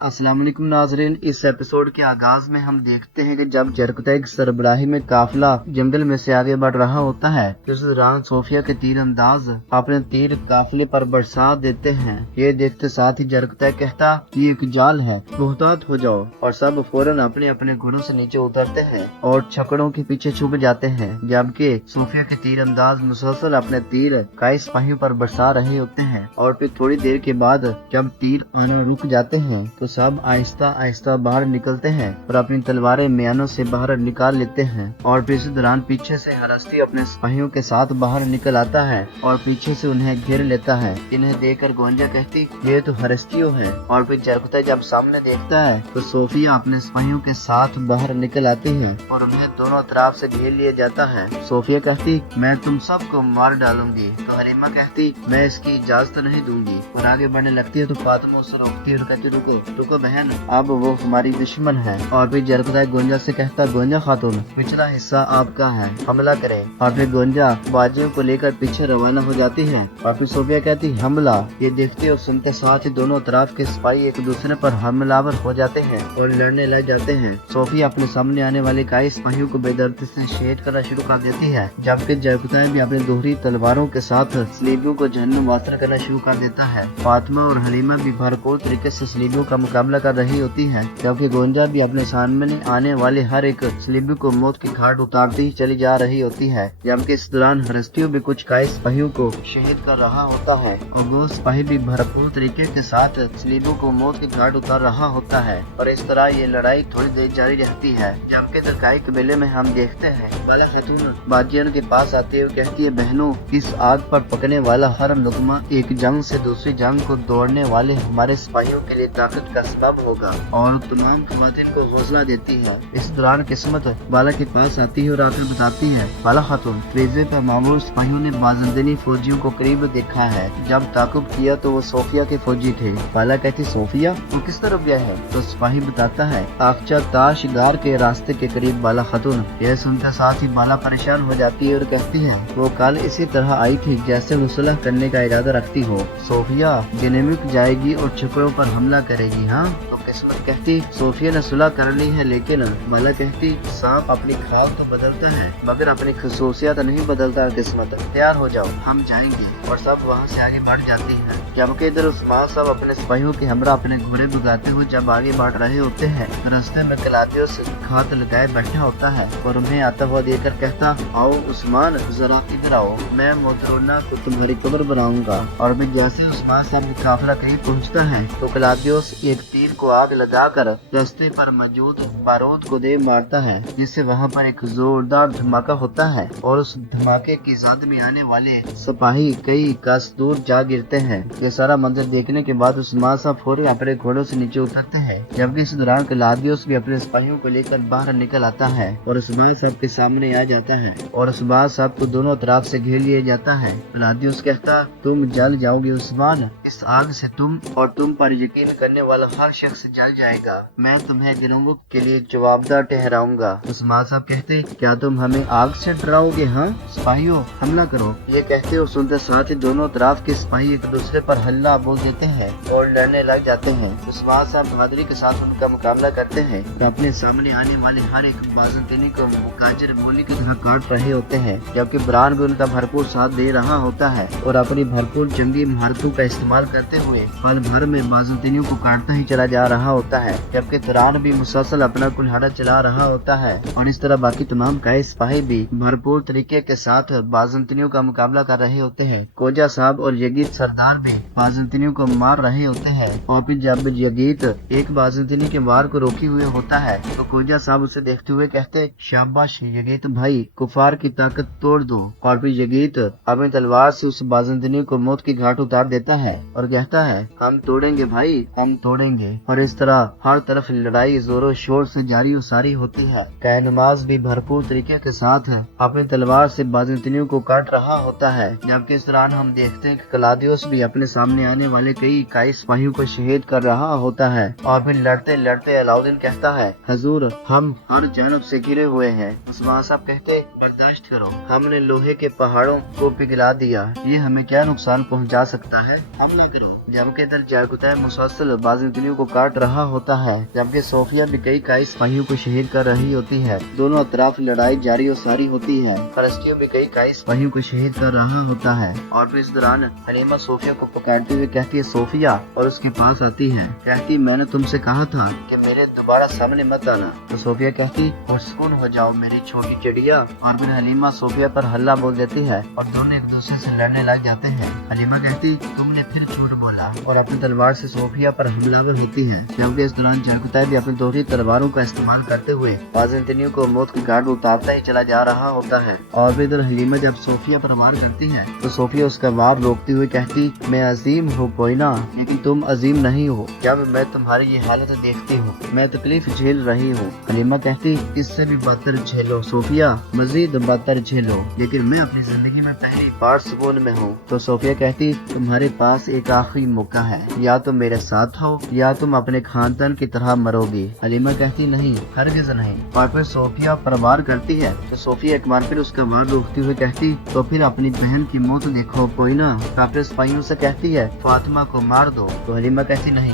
अस्सलाम वालेकुम नाजरीन। इस एपिसोड के आगाज में हम देखते हैं कि जब जरकुतै की सरबराही में काफिला जंगल में से आगे बढ़ रहा होता है तो इस दौरान सोफिया के तीर अंदाज अपने तीर काफिले पर बरसा देते हैं। ये देखते साथ ही जरकुतै कहता ये एक जाल है, मुहतात हो जाओ, और सब फौरन अपने अपने घोड़ों से नीचे उतरते हैं और छकड़ों के पीछे छुप जाते हैं। जबकि सोफिया के तीर अंदाज मुसलसल अपने तीर कई सिपाहियों पर बरसा रहे होते हैं और फिर थोड़ी देर के बाद जब तीर आना रुक जाते हैं तो सब आहिस्ता आहिस्ता बाहर निकलते हैं और अपनी तलवारें म्यानों से बाहर निकाल लेते हैं। और फिर इस दौरान पीछे से हरस्ती अपने सिपाहियों के साथ बाहर निकल आता है और पीछे से उन्हें घेर लेता है। इन्हें देखकर गोंजा कहती ये तो हरस्तियों है। और फिर जरकुतै जब सामने देखता है तो सोफिया अपने सिपाहियों के साथ बाहर निकल आती है और उन्हें दोनों तरफ से घेर लिया जाता है। सोफिया कहती मैं तुम सबको मार डालूंगी, तो हलीमा कहती मैं इसकी इजाजत नहीं दूंगी, और आगे बढ़ने लगती है तो फातिमा उसे रोकती है और कहती रुको बहन, अब वो हमारी दुश्मन है। और फिर जरकुतै गोंजा से कहता गोंजा खातून पिछला हिस्सा आपका है, हमला करे। और फिर गोंजा बाजियों को लेकर पीछे रवाना हो जाती है और फिर सोफिया कहती हमला। ये देखते और सुनते साथ ही दोनों तरफ के सिपाही एक दूसरे पर हमलावर हो जाते हैं और लड़ने लग जाते हैं। सोफिया अपने सामने आने वाले कई सिपाहियों को बेदर्दी से शहीद करना शुरू कर देती है, जबकि जरकुतै भी अपनी दोहरी तलवारों के साथ सलीबियों को जहन्नुम वासिल करना शुरू कर देता है। फातिमा और हलीमा भी भरपूर तरीके से सलीबियों का मुकाबला कर रही होती है, जबकि गोंजा भी अपने सामने आने वाले हर एक सलीबी को मौत के घाट उतारती ही चली जा रही होती है। जबकि इस दौरान हरस्तियों भी कुछ कई सिपाहियों को शहीद कर रहा होता है और वो सिपाही भी भरपूर तरीके के साथ सलीबों को मौत के घाट उतार रहा होता है। और इस तरह ये लड़ाई थोड़ी देर जारी रहती है। जबकि दरकाई कबीले में हम देखते हैं बाला खातून बाजियन के पास आते हुए कहती है बहनों, इस आग पर पकने वाला हर लुकमा एक जंग से दूसरी जंग को दौड़ने वाले हमारे सिपाहियों के लिए ताकत का सबब होगा और तमाम खवातीन को हौसला देती है। इस दौरान किस्मत बाला के पास आती है और आकर बताती है बाला खातून रेजे पर मामूर सिपाहियों ने बाजंदनी फौजियों को करीब देखा है। जब ताकुब किया तो वो सोफिया के फौजी थे। बाला कहती सोफिया वो किस तरफ गया है? तो सिपाही बताता है आखचा ताशिगार के रास्ते के करीब बाला खातून। यह सुनते साथ ही बाला परेशान हो जाती है और कहती है वो कल इसी तरह आई थी जैसे वो सुलह करने का इरादा रखती हो। सोफिया गिनेमिक जाएगी और छुकड़ों पर हमला करेगी। हाँ तो किस्मत कहती सोफिया ने सुलह कर ली है, लेकिन बाला कहती सांप अपनी खाल तो बदलता है मगर अपनी खसूसियत नहीं बदलता। किस्मत तैयार हो जाओ हम जाएंगे। और सब वहाँ से आगे बढ़ जाती है। जबकि इधर उस्मान सब अपने सिपाहियों के हमरा अपने घोड़े भगाते हुए जब आगे बढ़ रहे होते हैं, रास्ते में क्लादियोस हाथ लगाए बैठा होता है और उन्हें आता हुआ देखकर कहता आओ उस्मान जरा इधर आओ, मैं मोतरोना को तुम्हारी कब्र बनाऊंगा। और फिर जैसे उस्मान साहब का काफिला करीब पहुंचता है तो क्लादियोस एक तीर को आग लगाकर रास्ते पर मौजूद बारूद को दे मारता है, जिससे वहाँ पर एक जोरदार धमाका होता है और उस धमाके की जद में आने वाले सिपाही कई कस दूर जा गिरते हैं। ये सारा मंजर देखने के बाद उस्मान साहब फौरन अपने घोड़ों से नीचे उतरते हैं। जबकि इस दौरान क्लादियोस भी अपने सिपाहियों को लेकर बाहर निकल आता है और उस्मान साहब के सामने आ जाता है और उस्मान साहब को दोनों तरफ से घेर लिया जाता है। क्लादियोस कहता तुम जल जाओगे उस्मान, इस आग से तुम और तुम पर यकीन करने वाला हर शख्स जल जाएगा। मैं तुम्हें दिनों के लिए जवाबदार ठहराऊंगा। उस्मान साहब कहते क्या तुम हमें आग से डराओगे? हाँ सिपाहियों हमला करो। ये कहते और सुनते साथ ही दोनों तरफ के सिपाही एक दूसरे पर हल्ला बोल देते हैं और लड़ने लग जाते हैं। उस्मान साहब बहादुरी के साथ उनका मुकाबला करते हैं तो अपने सामने आने वाले हर एक बाजुद्दीनी को मुकाजिर मोली की तरह काट रहे होते हैं। जबकि बरान भी उनका भरपूर साथ दे रहा होता है और अपनी भरपूर जंगी महारतों का इस्तेमाल करते हुए पल भर में बाजुद्दीनियों को काटता ही चला जा रहा होता है। जबकि तुरान भी मुसलसल अपना कुल्हाड़ा चला रहा होता है और इस तरह बाकी तमाम कई सिपाही भी भरपूर तरीके के साथ बाजुद्दीनियों का मुकाबला कर रहे होते हैं। कोजा साहब और यगीत सरदार भी बाजुद्दीनियों को मार रहे होते हैं। और फिर जब यगीत एक बाजुद्दीनी के वार को रोके हुए होता है तो कोजा साहब उसे देखते हुए कहते शाबाश यगीत भाई, कुफार की ताकत तोड़ दो। और फिर यगीत अपनी तलवार से उस बाजुद्दीनी को मौत की घाट उतार देता है और कहता है हम तोड़ेंगे भाई, हम तोड़ेंगे। और इस तरह हर तरफ लड़ाई जोरों शोर से जारी और सारी होती है। कैनमाज भी भरपूर तरीके के साथ अपनी तलवार से बाजुद्दीनियों को काट रहा होता है। जबकि इस दौरान हम देखते हैं कि क्लादियोस भी अपने सामने आने वाले कई सिपाहियों को शहीद कर रहा होता है। और फिर लड़ते लड़ते अलाउद्दीन कहता है हुजूर हम हर जानब से घिरे हुए हैं। उस्मान साहब कहते बर्दाश्त करो, हमने लोहे के पहाड़ों को पिघला दिया, ये हमें क्या नुकसान पहुंचा सकता है, हमला करो। जबकि इधर जरकुतै मुसलसल बाजुद्दीनियों को काट रहा होता है, जबकि सोफिया भी कई सिपाहियों को शहीद कर रही होती है। दोनों अतराफ लड़ाई जारी और सारी होती है। फलस्तियों भी कई सिपाहियों को शहीद कर रहा होता है। और फिर इस दौरान हलीमा सोफिया को पुकारते हुए कहती है सोफिया, और उसके पास आती है। कहती मैंने तुमसे कहा था कि मेरे दोबारा सामने मत आना। तो सोफिया कहती पुरसुकून हो जाओ मेरी छोटी चिड़िया। और फिर हलीमा सोफिया पर हल्ला बोल देती है और दोनों एक दूसरे से लड़ने लग जाते हैं। हलीमा कहती तुमने फिर झूठ बोला और अपनी तलवार से सोफिया पर हमलावर होती है। जबकि इस दौरान जरकुतै भी अपनी दोहरी तलवारों का इस्तेमाल करते हुए बाज़ंतीनियों को मौत के घाट उतारता ही चला जा रहा होता है। और फिर इधर हलीमा जब सोफिया पर वार करती है तो सोफिया उसका वार रोकती हुई कहती मैं अजीम हूँ पोइना, लेकिन तुम अजीम नहीं हो। जब मैं तुम्हारी ये हालत देखती हूँ मैं तकलीफ झेल रही हूँ। हलीमा कहती इससे भी बदतर झेलो सोफिया, मजीद बदतर झेलो, लेकिन मैं अपनी जिंदगी में पहली बार सुकून में हूँ। तो सोफिया कहती तुम्हारे पास एक आखिरी मौका है, या तुम मेरे साथ हो या तुम अपने खानदान की तरह मरोगी। हलीमा कहती नहीं, हरगिज़ नहीं। और फिर सोफिया पर वार करती है तो सोफिया एक बार फिर उसका वार रोकती हुई कहती तो फिर अपनी बहन की मौत देखो पोइना। काफिर सिपाहियों से कहती है फातिमा को मार दो। तो हलीमा कहती नहीं,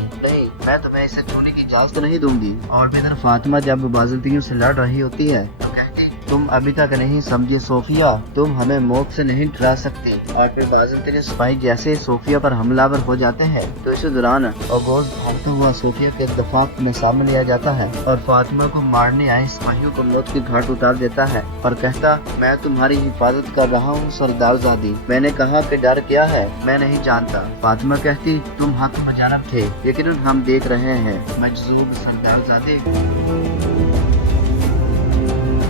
मैं तुम्हें इसे छूने की इजाजत नहीं दूंगी। और फिर इधर फातिमा जब बाज़ंतियों से लड़ रही होती है तो कहती तुम अभी तक नहीं समझे सोफिया, तुम हमें मौत से नहीं डरा सकती। और फिर बाज़ंतीनी सिपाही जैसे सोफिया पर हमलावर हो जाते हैं तो इस दौरान अगोज भागता हुआ सोफिया के दफाक में सामने आ जाता है और फातिमा को मारने आए सिपाहियों को मौत के घाट उतार देता है और कहता मैं तुम्हारी हिफाजत कर रहा हूँ सरदारजादी। मैंने कहा कि डर क्या है, मैं नहीं जानता। फातिमा कहती तुम हक में जानब थे, लेकिन हम देख रहे हैं मजजूब सरदारजादी।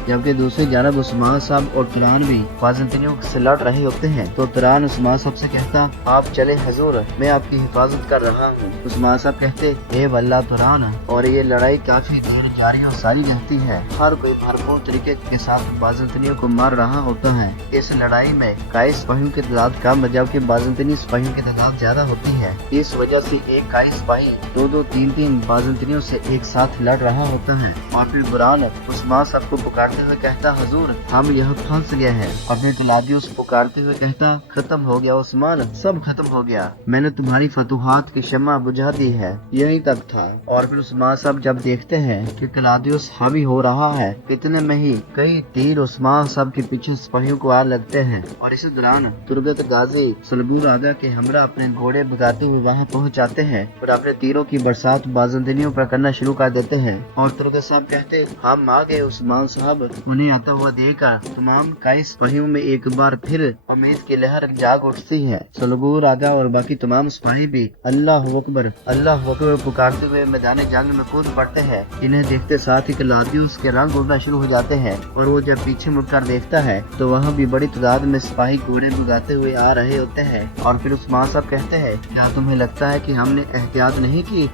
जबकि दूसरी जानब उस्मान साहब और तुरान भी बाज़ंतीनियों से लड़ रहे होते हैं। तो तुरान उस्मान साहब से कहता आप चले हजूर, मैं आपकी हिफाजत कर रहा हूँ। उस्मान साहब कहते ए वल्ला तुरान। और ये लड़ाई काफी देर जारी और सारी रहती है। हर कोई भरपूर तरीके के साथ बाज़ंतीनियों को मार रहा होता है। इस लड़ाई में कई सिपाहियों की तादाद कम जबकि बाज़ंतीनी सिपाहियों की तादाद ज्यादा होती है। इस वजह से एक कई सिपाही दो तीन बाज़ंतीनियों से एक साथ लड़ रहा होता है। और फिर बुरान उस्मान साहब को पुकारते हुए कहता हजूर हम यहाँ फंस गए हैं। अपने कलादियोस पुकारते हुए कहता खत्म हो गया उस्मान, सब खत्म हो गया, मैंने तुम्हारी फतूहात की शम्मा बुझा दी है, यहीं तक था। और फिर उस्मान साहब जब देखते हैं कि कलादियोस हावी हो रहा है, इतने में ही कई तीर उस्मान साहब के पीछे सिपाहियों को आ लगते हैं। और इसी दौरान तुर्गत गाजी सलबूर आगा के हमरा अपने घोड़े भगाते हुए वहाँ पहुँच जाते हैं और अपने तीरों की बरसात बाज़ंतीनियों पर करना शुरू कर देते हैं। और तुर्गत साहब कहते हम आ गए उस्मान साहब। उन्हें आता हुआ देखकर तमाम कई सिपाहियों में एक बार फिर उम्मीद की लहर जाग उठती है। सलबूर आगा और बाकी तमाम सिपाही भी अल्लाह अकबर पुकारते हुए मैदान जंग में कूद पड़ते हैं। इन्हें देखते साथ ही कलादियोस के रंग उड़ना शुरू हो जाते हैं और वो जब पीछे मुड़कर देखता है तो वहाँ भी बड़ी तादाद में सिपाही घोड़े भगाते हुए आ रहे होते हैं। और फिर उस्मान साहब कहते हैं क्या तुम्हें लगता है कि हमने एहतियात नहीं की?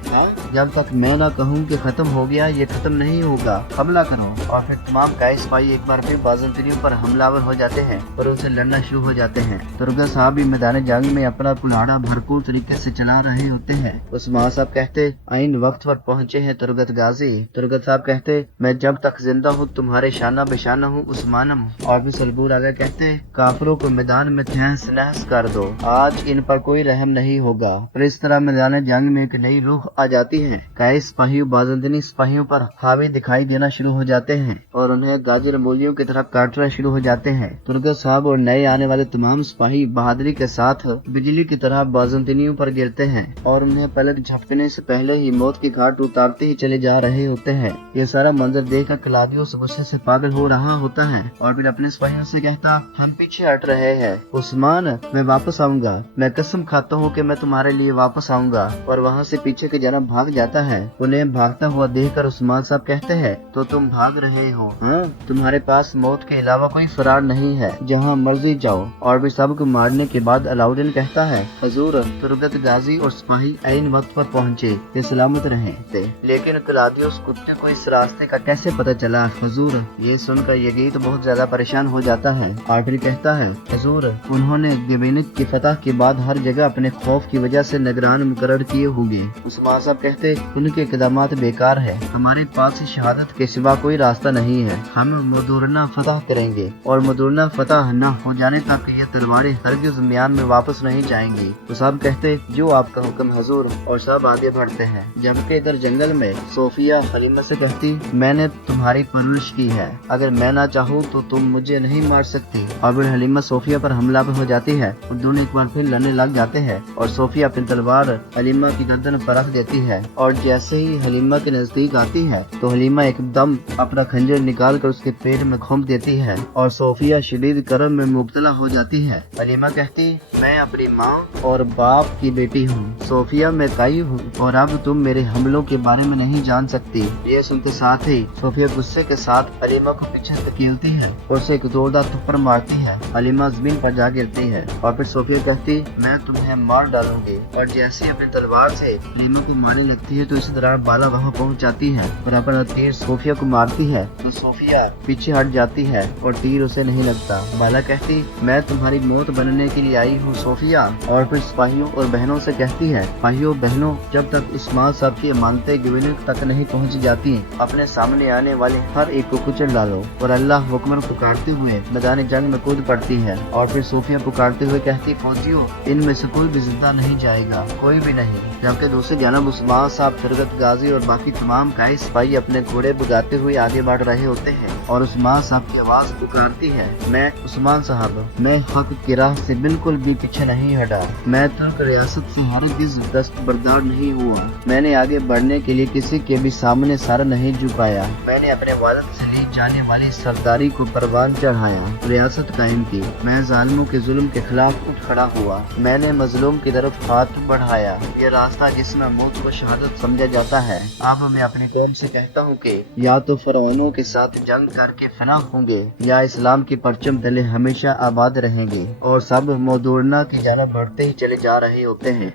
जब तक मैं ना कहूँ कि खत्म हो गया ये खत्म नहीं होगा, हमला करो। और फिर तमाम कई सिपाही एक बार फिर बाज़ंतीनियों पर हमलावर हो जाते हैं और उनसे लड़ना शुरू हो जाते हैं। तुर्गत साहब भी मैदान जंग में अपना कुल्हाड़ा भरपूर तरीके से चला रहे होते हैं। उस्मान साहब कहते आइन वक्त पर पहुँचे हैं तुर्गत गाजी। तुर्गत साहब कहते मैं जब तक जिंदा हूँ तुम्हारे शाना बेशाना हूँ उस्मानम। और फिर सलबूर आगे कहते काफिरों को मैदान में तहस नहस कर दो, आज इन पर कोई रहम नहीं होगा। और इस तरह मैदान जंग में एक नई रूह आ जाती है। कई सिपाही बाज़ंतीनी सिपाहियों पर हावी दिखाई देना शुरू हो जाते हैं और उन्हें गाजर मूलियों की तरह काटना शुरू हो जाते हैं। तुर्गत साहब और नए आने वाले तमाम सिपाही बहादुरी के साथ बिजली की तरह बाज़ंतीनियों पर गिरते हैं और उन्हें पलक झपकने से पहले ही मौत की घाट उतारते ही चले जा रहे होते हैं। ये सारा मंजर देखकर कलादियोस गुस्से से पागल हो रहा होता है और फिर अपने सिपाहियों से कहता हम पीछे हट रहे हैं उस्मान, मैं वापस आऊंगा, मैं कसम खाता हूँ कि मैं तुम्हारे लिए वापस आऊंगा। और वहाँ से पीछे की जनाब भाग जाता है। उन्हें भागता हुआ देखकर उस्मान साहब कहते हैं तो तुम भाग रहे हो? हाँ, तुम्हारे पास मौत के अलावा कोई फरार नहीं है, जहाँ मर्जी जाओ। और भी सबको मारने के बाद अलाउद्दीन कहता है हजूर तुर्गत गाजी और सिपाही ऐन वक्त पर पहुँचे, ये सलामत रहे थे, लेकिन कलादियोस कुत्ते मुझे कोई इस रास्ते का कैसे पता चला हुजूर। ये सुनकर यजीद बहुत ज्यादा परेशान हो जाता है और फिर कहता है, हुजूर उन्होंने गिबेनिक की फतह के बाद हर जगह अपने खौफ की वजह से निगरान मुकर्रर किए होंगे। उस्मान साहब कहते, उनके इक़दामात बेकार है, हमारे पास शहादत के सिवा कोई रास्ता नहीं है। हम मदुरना फतह करेंगे और मदुरना फतह न हो जाने तक ये तलवारें हरगिज़ म्यान में वापस नहीं जाएंगी। तो साहब कहते, जो आपका हुक्म हुजूर, और सब आगे बढ़ते हैं। जबकि इधर जंगल में सोफिया हलीमा से कहती, मैंने तुम्हारी परवरिश की है, अगर मैं ना चाहूँ तो तुम मुझे नहीं मार सकती। और फिर हलीमा सोफिया पर हमला हो जाती है और दोनों एक बार फिर लड़ने लग जाते हैं और सोफिया अपनी तलवार हलीमा की गर्दन पर रख देती है। और जैसे ही हलीमा के नजदीक आती है तो हलीमा एकदम अपना खंजर निकाल कर उसके पेट में घोंप देती है और सोफिया शदीद करम में मुब्तला हो जाती है। हलीमा कहती, मैं अपनी माँ और बाप की बेटी हूँ, सोफिया मैं काई हूँ और अब तुम मेरे हमलों के बारे में नहीं जान सकती। ये सुनते साथ ही सोफिया गुस्से के साथ हलीमा को पीछे धकेलती है और उसे एक जोरदार थप्पड़ मारती है। हलीमा जमीन पर जा गिरती है और फिर सोफिया कहती, मैं तुम्हें मार डालूंगी। और जैसे अपनी तलवार से हलीमा को मारने लगती है तो इसी दौरान बाला वहाँ पहुँच जाती है और अपना तीर सोफिया को मारती है तो सोफिया पीछे हट जाती है और तीर उसे नहीं लगता। बाला कहती, मैं तुम्हारी मौत बनने के लिए आई हूँ सोफिया। और फिर सिपाहियों और बहनों से कहती है, भाइयों बहनों, जब तक उस्मान साहब की अमानतें गिबेनिक तक नहीं पहुँच जाती, अपने सामने आने वाले हर एक को कुचल डालो। और अल्लाह हुक्मर पुकारते हुए मैदान जंग में कूद पड़ती है। और फिर सूफिया पुकारते हुए कहती, फौजियों, इनमें से कोई भी जिंदा नहीं जाएगा, कोई भी नहीं। जबकि दूसरी जानब उस्मान साहब, फिरगत गाजी और बाकी तमाम काई सिपाही अपने घोड़े भगाते हुए आगे बढ़ रहे होते हैं और उस्मान साहब की आवाज पुकारती है, मैं उस्मान साहब, मैं हक की राह से बिल्कुल भी पीछे नहीं हटा, मैं तुर्क रियासत से हरगिज़ दस्तबरदार नहीं हुआ, मैंने आगे बढ़ने के लिए किसी के भी सामने सर नहीं झुकाया, मैंने अपने वालिद से ली जाने वाली सरदारी को परवान चढ़ाया, रियासत कायम की, मैं जालिमों के जुल्म के खिलाफ उठ खड़ा हुआ, मैंने मजलूम की तरफ हाथ बढ़ाया। ये रास्ता जिसमें मौत को शहादत समझा जाता है। अब मैं अपनी कौम से कहता हूँ कि या तो फरौनों के साथ जंग करके फना होंगे या इस्लाम के परचम तले हमेशा आबाद रहेंगे। और सब मदुरना की जानिब बढ़ते ही चले जा रहे होते हैं।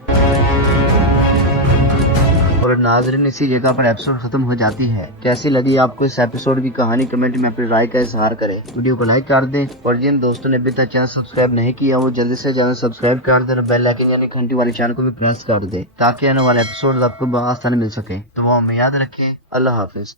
और नाज़रीन, इसी जगह पर एपिसोड खत्म हो जाती है। कैसी लगी आपको इस एपिसोड की कहानी, कमेंट में अपनी राय का इजहार करें। वीडियो को लाइक कर दें और जिन दोस्तों ने अभी तक चैनल सब्सक्राइब नहीं किया वो जल्दी से चैनल सब्सक्राइब कर दें और बेल आइकन यानी घंटी वाले चैनल को भी प्रेस कर दें ताकि आने वाले एपिसोड आपको आसानी मिल सके। तो वो हमें याद रखें। अल्लाह हाफिज।